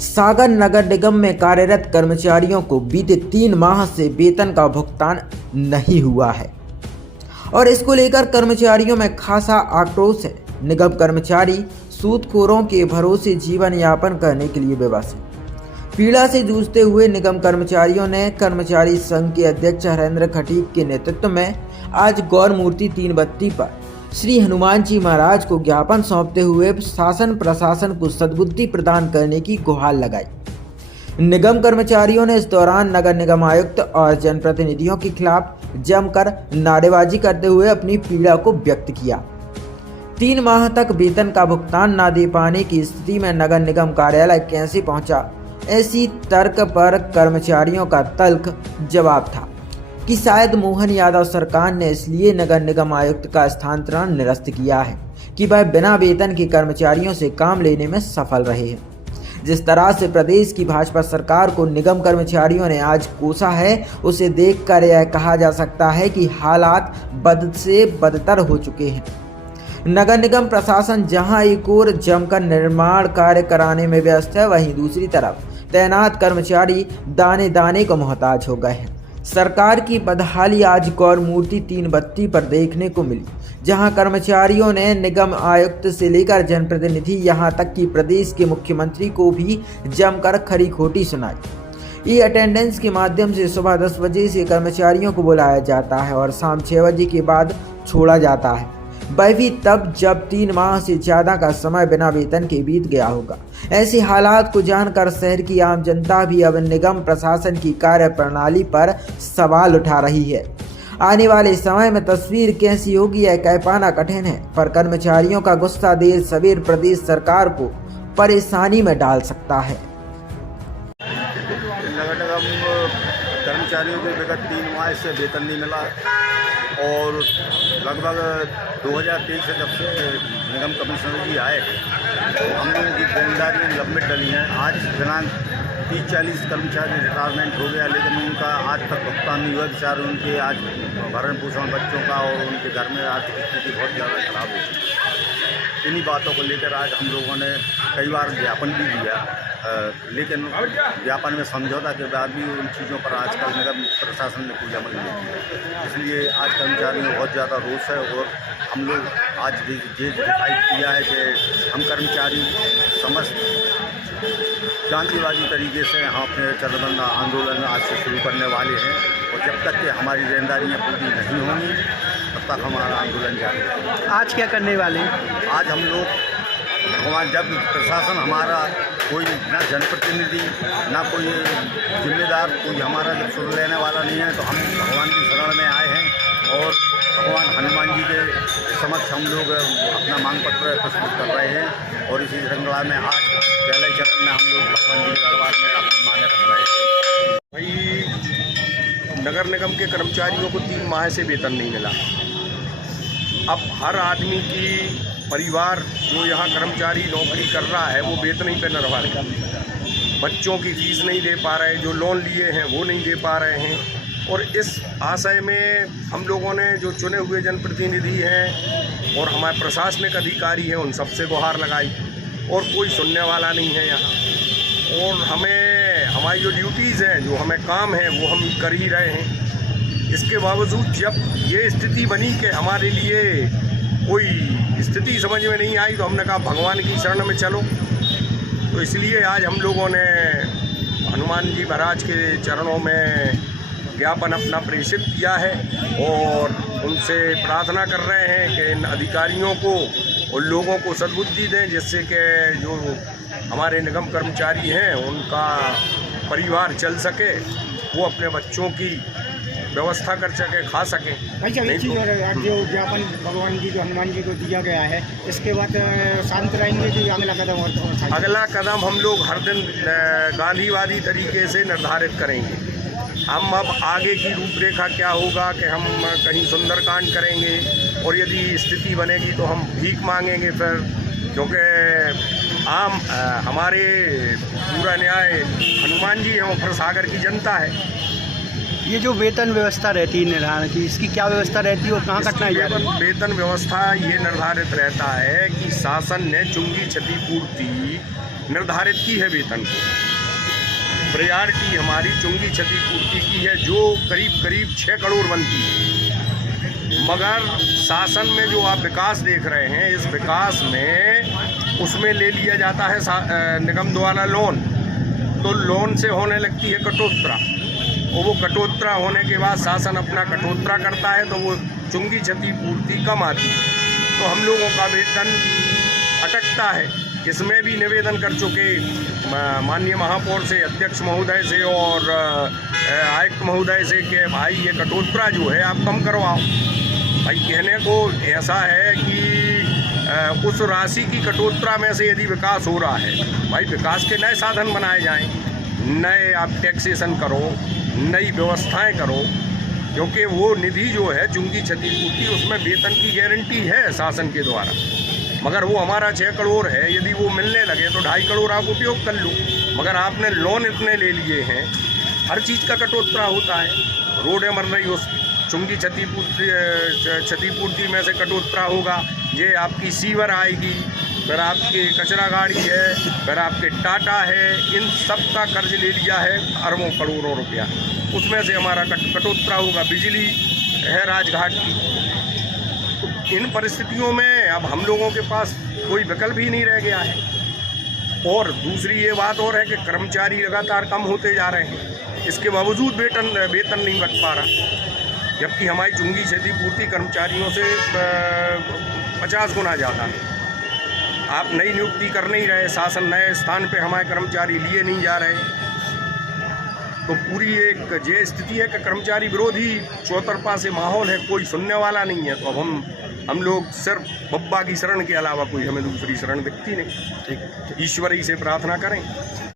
सागर नगर निगम में कार्यरत कर्मचारियों को बीते 3 माह से वेतन का भुगतान नहीं हुआ है और इसको लेकर कर्मचारियों में खासा आक्रोश है। निगम कर्मचारी सूदखोरों के भरोसे जीवन यापन करने के लिए विवश है। पीड़ा से जूझते हुए निगम कर्मचारियों ने कर्मचारी संघ के अध्यक्ष हरेंद्र खटीक के नेतृत्व में आज गौर मूर्ति 3 बत्ती पर श्री हनुमान जी महाराज को ज्ञापन सौंपते हुए शासन प्रशासन को सद्बुद्धि प्रदान करने की गुहार लगाई। निगम कर्मचारियों ने इस दौरान नगर निगम आयुक्त और जनप्रतिनिधियों के खिलाफ जमकर नारेबाजी करते हुए अपनी पीड़ा को व्यक्त किया। 3 माह तक वेतन का भुगतान न दे पाने की स्थिति में नगर निगम कार्यालय कैसे पहुंचा, ऐसी तर्क पर कर्मचारियों का तल्ख जवाब था कि शायद मोहन यादव सरकार ने इसलिए नगर निगम आयुक्त का स्थानांतरण निरस्त किया है कि वह बिना वेतन के कर्मचारियों से काम लेने में सफल रहे हैं। जिस तरह से प्रदेश की भाजपा सरकार को निगम कर्मचारियों ने आज कोसा है, उसे देखकर यह कहा जा सकता है कि हालात बद से बदतर हो चुके हैं। नगर निगम प्रशासन जहां एक ओर जमकर निर्माण कार्य कराने में व्यस्त है, वहीं दूसरी तरफ तैनात कर्मचारी दाने दाने को मोहताज हो गए हैं। सरकार की बदहाली आज गौर मूर्ति 3 बत्ती पर देखने को मिली, जहां कर्मचारियों ने निगम आयुक्त से लेकर जनप्रतिनिधि यहां तक कि प्रदेश के मुख्यमंत्री को भी जमकर खरी खोटी सुनाई। ई अटेंडेंस के माध्यम से सुबह 10 बजे से कर्मचारियों को बुलाया जाता है और शाम 6 बजे के बाद छोड़ा जाता है, वह भी तब जब 3 माह से ज़्यादा का समय बिना वेतन के बीत गया होगा। ऐसे हालात को जानकर शहर की आम जनता भी अब निगम प्रशासन की कार्य प्रणाली पर सवाल उठा रही है। आने वाले समय में तस्वीर कैसी होगी यह कह पाना कठिन है, पर कर्मचारियों का गुस्सा देर सवेर प्रदेश सरकार को परेशानी में डाल सकता है। नगर निगम कर्मचारियों को विगत 3 माह से वेतन नहीं मिला और लगभग 2023 से जब से निगम कमिश्नर जी आए तो हम लोगों की देनदारियाँ लंबित डली हैं। आज दिनांक 30-40 कर्मचारी रिटायरमेंट हो गया, लेकिन उनका आज तक भुगतान नहीं हुआ। बेचारे उनके आज भरण पोषण बच्चों का और उनके घर में आर्थिक स्थिति बहुत ज़्यादा खराब हो चुकी है। इन्हीं बातों को लेकर आज हम लोगों ने कई बार ज्ञापन भी दिया, लेकिन ज्ञापन में समझौता के बाद भी उन चीज़ों पर आजकल निगम प्रशासन ने कोई अमल नहीं किया। इसलिए आज कर्मचारियों में बहुत ज़्यादा रोष है और हम लोग आज ये डिसाइड किया है कि हम कर्मचारी समस्त शांतिवादी तरीके से हम अपने चरणबद्ध आंदोलन आज से शुरू करने वाले हैं और जब तक कि हमारी देनदारियाँ पूरी नहीं होंगी तब तक हमारा आंदोलन जारी रहेगा। आज क्या करने वाले हैं? आज हम लोग भगवान जब प्रशासन हमारा कोई ना जनप्रतिनिधि ना कोई जिम्मेदार कोई हमारा जब सुन लेने वाला नहीं है तो हम भगवान की शरण में आए हैं और भगवान हनुमान जी के समक्ष हम लोग अपना मांग पत्र प्रस्तुत कर रहे हैं और इसी श्रृंखला में आज पहले चरण में हम लोग भगवान जी के दरबार में अपनी मांग रख रहे हैं। भाई नगर निगम के कर्मचारियों को 3 माह से वेतन नहीं मिला। अब हर आदमी की परिवार जो यहाँ कर्मचारी नौकरी कर रहा है वो वेतन ही पे निर्भर है। बच्चों की फीस नहीं दे पा रहे, जो लोन लिए हैं वो नहीं दे पा रहे हैं और इस आशय में हम लोगों ने जो चुने हुए जनप्रतिनिधि हैं और हमारे प्रशासनिक अधिकारी हैं उन सबसे गुहार लगाई और कोई सुनने वाला नहीं है यहाँ। और हमें हमारी जो ड्यूटीज़ हैं, जो हमें काम है वो हम कर ही रहे हैं। इसके बावजूद जब ये स्थिति बनी कि हमारे लिए कोई स्थिति समझ में नहीं आई तो हमने कहा भगवान की शरण में चलो। तो इसलिए आज हम लोगों ने हनुमान जी महाराज के चरणों में ज्ञापन अपना प्रेषित किया है और उनसे प्रार्थना कर रहे हैं कि इन अधिकारियों को और लोगों को सद्बुद्धि दें, जिससे कि जो हमारे निगम कर्मचारी हैं उनका परिवार चल सके, वो अपने बच्चों की व्यवस्था कर सके, खा सके। भाई जो ज्ञापन भगवान जी को हनुमान जी को दिया गया है, इसके बाद शांत रहेंगे कि अगला कदम और अगला कदम हम लोग हर दिन गांधीवादी तरीके से निर्धारित करेंगे। हम अब आगे की रूपरेखा क्या होगा कि हम कहीं सुंदरकांड करेंगे और यदि स्थिति बनेगी तो हम भीख मांगेंगे फिर, क्योंकि आम हमारे पूरा न्याय हनुमान जी हैं और फिर सागर की जनता है। ये जो वेतन व्यवस्था रहती है निर्धारण की, इसकी क्या व्यवस्था रहती है और कहाँ कटना है? वेतन व्यवस्था ये निर्धारित रहता है कि शासन ने चुंगी क्षतिपूर्ति निर्धारित की है वेतन को। प्रायोरिटी हमारी चुंगी क्षतिपूर्ति की है, जो करीब 6 करोड़ बनती है। मगर शासन में जो आप विकास देख रहे हैं, इस विकास में उसमें ले लिया जाता है निगम द्वारा लोन, तो लोन से होने लगती है कटौती, और वो कटौती होने के बाद शासन अपना कटौती करता है, तो वो चुंगी क्षतिपूर्ति कम आती है, तो हम लोगों का वेतन अटकता है। इसमें भी निवेदन कर चुके माननीय महापौर से, अध्यक्ष महोदय से और आयुक्त महोदय से कि भाई ये कटौती जो है आप कम करवाओ। भाई कहने को ऐसा है कि उस राशि की कटौती में से यदि विकास हो रहा है, भाई विकास के नए साधन बनाए जाएं, नए आप टैक्सेशन करो, नई व्यवस्थाएं करो, क्योंकि वो निधि जो है चुंगी क्षतिपूर्ति, उसमें वेतन की गारंटी है शासन के द्वारा। मगर वो हमारा 6 करोड़ है, यदि वो मिलने लगे तो 2.5 करोड़ आप उपयोग कर लो। मगर आपने लोन इतने ले लिए हैं, हर चीज़ का कटौती होता है। रोडें बन रही, उस चुंगी क्षतिपूर्ति में से कटौती होगा। ये आपकी सीवर आएगी, फिर आपकी कचरा गाड़ी है, फिर आपके टाटा है, इन सब का कर्ज ले लिया है अरबों करोड़ों रुपया, उसमें से हमारा कटौती होगा। बिजली है राजघाट की। तो इन परिस्थितियों में अब हम लोगों के पास कोई विकल्प ही नहीं रह गया है। और दूसरी ये बात और है कि कर्मचारी लगातार कम होते जा रहे हैं, इसके बावजूद वेतन नहीं बढ़ पा रहा, जबकि हमारी चुंगी क्षतिपूर्ति कर्मचारियों से 50 गुना ज़्यादा है। आप नई नियुक्ति कर नहीं रहे, शासन नए स्थान पे हमारे कर्मचारी लिए नहीं जा रहे, तो पूरी एक ये स्थिति है कि कर्मचारी विरोधी चौतरफा से माहौल है, कोई सुनने वाला नहीं है। तो अब हम लोग सिर्फ बब्बा की शरण के अलावा कोई हमें दूसरी शरण दिखती नहीं। ईश्वर ही से प्रार्थना करें।